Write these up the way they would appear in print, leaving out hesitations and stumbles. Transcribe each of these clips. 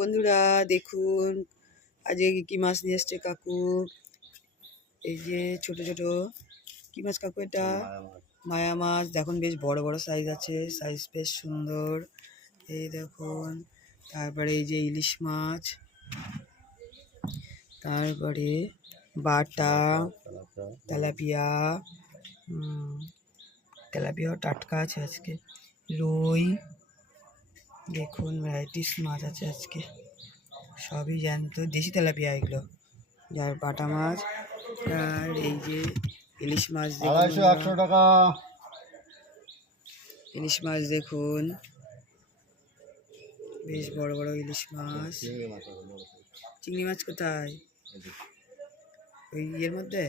বন্ধুরা দেখুন আজকে কি মাছ নিয়ে এসছে কাকু। এই যে ছোট ছোট কি মাছ কাকু? এটা মায়া মাছ। দেখুন বেশ বড় বড় সাইজ আছে, সাইজ বেশ সুন্দর। এই দেখুন, তারপরে এই যে ইলিশ মাছ, তারপরে বাটা তেলাপিয়া, তেলাপিয়াও টাটকা আছে আজকে। রুই, দেখুন ভ্যারাইটিস মাছ আছে আজকে, সবই জ্যান্ত দেশি তেলাপিয়া এগুলো। যার বাটা মাছ, আর এই যে ইলিশ মাছ, 250-100 টাকা ইলিশ মাছ। দেখুন বেশ বড় বড় ইলিশ মাছ। চিংড়ি মাছ কোথায়? ওই ইয়ের মধ্যে।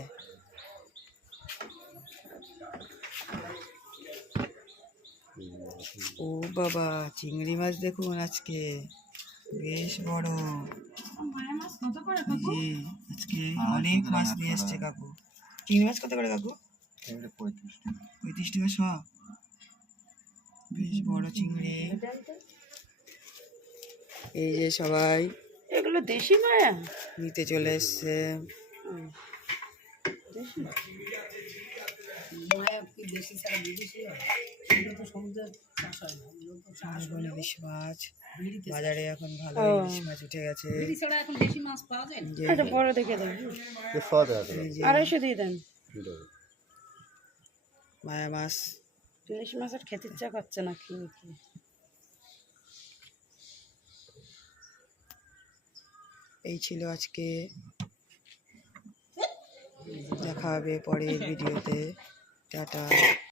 ও বাবা, চিংড়ি মাছ দেখুন আজকে বেশ বড়। জি, আজকে অনেক মাছ নিয়ে এসছে কাকু। চিংড়ি মাছ কত করে কাকু? 35 টাকা শ। বেশ বড় চিংড়ি। এই যে সবাই এগুলো দেশি মায়া নিতে চলে এসছে। ইলিশ মাছ বাজারে এখন ভালো ইলিশ মাছ উঠে গেছে। বড় দেখে দেন, 250 দিয়ে দেন। মায়া মাছ, ইলিশ মাছের খেতে ইচ্ছা করছে না। কি এই ছিল আজকে। দেখা হবে পরের ভিডিওতে। টাটা।